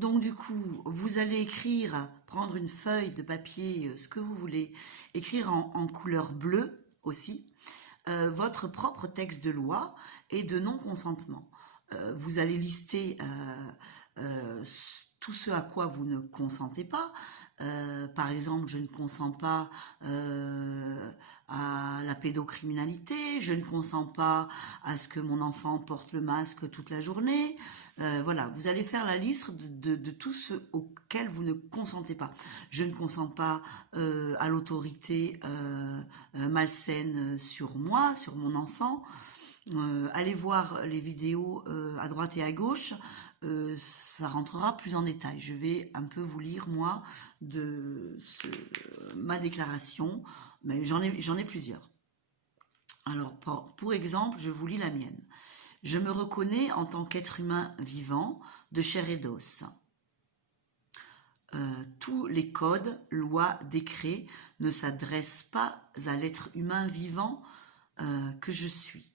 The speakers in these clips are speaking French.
Donc du coup, vous allez écrire, prendre une feuille de papier, ce que vous voulez, écrire en couleur bleue aussi, votre propre texte de loi et de non-consentement. Vous allez lister tout ce à quoi vous ne consentez pas. Par exemple, je ne consens pas à la pédocriminalité, je ne consens pas à ce que mon enfant porte le masque toute la journée. Voilà, vous allez faire la liste de tout ce auquel vous ne consentez pas. Je ne consens pas à l'autorité malsaine sur moi, sur mon enfant. Allez voir les vidéos à droite et à gauche, ça rentrera plus en détail. Je vais un peu vous lire moi ma déclaration, mais j'en ai plusieurs. Alors pour exemple, je vous lis la mienne. Je me reconnais en tant qu'être humain vivant, de chair et d'os. Tous les codes, lois, décrets ne s'adressent pas à l'être humain vivant que je suis.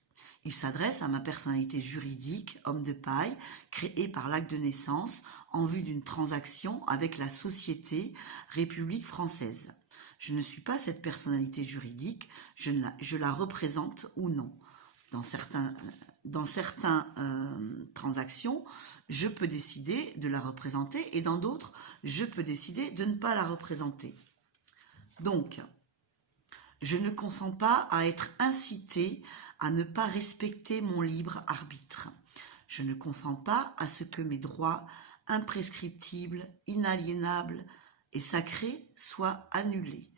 Il s'adresse à ma personnalité juridique, homme de paille, créé par l'acte de naissance en vue d'une transaction avec la société République française. Je ne suis pas cette personnalité juridique, je la représente ou non. Dans certaines transactions, je peux décider de la représenter et dans d'autres, je peux décider de ne pas la représenter. Donc, je ne consens pas à être incité à ne pas respecter mon libre arbitre. Je ne consens pas à ce que mes droits imprescriptibles, inaliénables et sacrés soient annulés.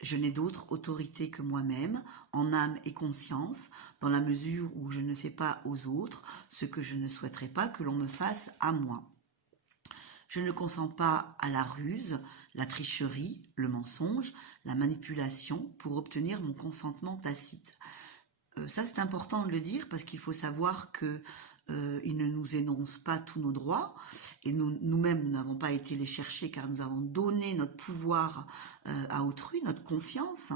Je n'ai d'autre autorité que moi-même, en âme et conscience, dans la mesure où je ne fais pas aux autres ce que je ne souhaiterais pas que l'on me fasse à moi. Je ne consens pas à la ruse, la tricherie, le mensonge, la manipulation pour obtenir mon consentement tacite. Ça, c'est important de le dire parce qu'il faut savoir que il ne nous énonce pas tous nos droits et nous-mêmes, nous n'avons pas été les chercher car nous avons donné notre pouvoir à autrui, notre confiance,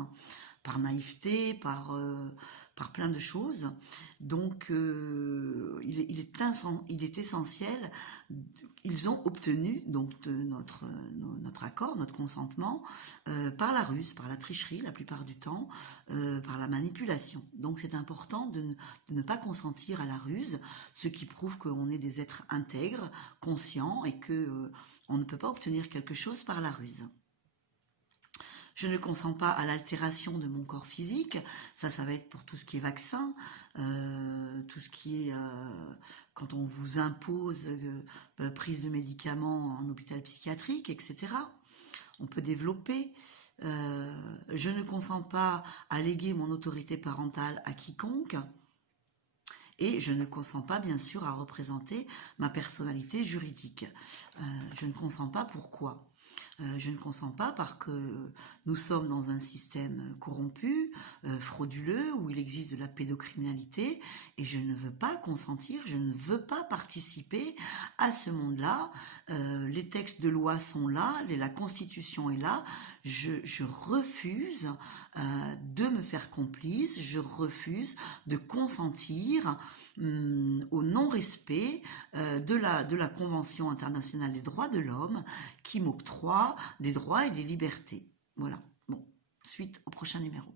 par naïveté, par plein de choses. Donc, il est essentiel. Ils ont obtenu donc notre accord, notre consentement par la ruse, par la tricherie la plupart du temps, par la manipulation. Donc c'est important de ne pas consentir à la ruse, ce qui prouve qu'on est des êtres intègres, conscients et que on ne peut pas obtenir quelque chose par la ruse. Je ne consens pas à l'altération de mon corps physique, ça va être pour tout ce qui est vaccin, tout ce qui est quand on vous impose prise de médicaments en hôpital psychiatrique, etc. On peut développer. Je ne consens pas à léguer mon autorité parentale à quiconque. Et je ne consens pas, bien sûr, à représenter ma personnalité juridique. Je ne consens pas pourquoi ? Je ne consens pas parce que nous sommes dans un système corrompu, frauduleux, où il existe de la pédocriminalité, et je ne veux pas consentir, je ne veux pas participer à ce monde-là. Les textes de loi sont là, la Constitution est là, je refuse de me faire complice, je refuse de consentir au non-respect de la Convention internationale des droits de l'homme qui m'octroie des droits et des libertés. Voilà. Bon, suite au prochain numéro.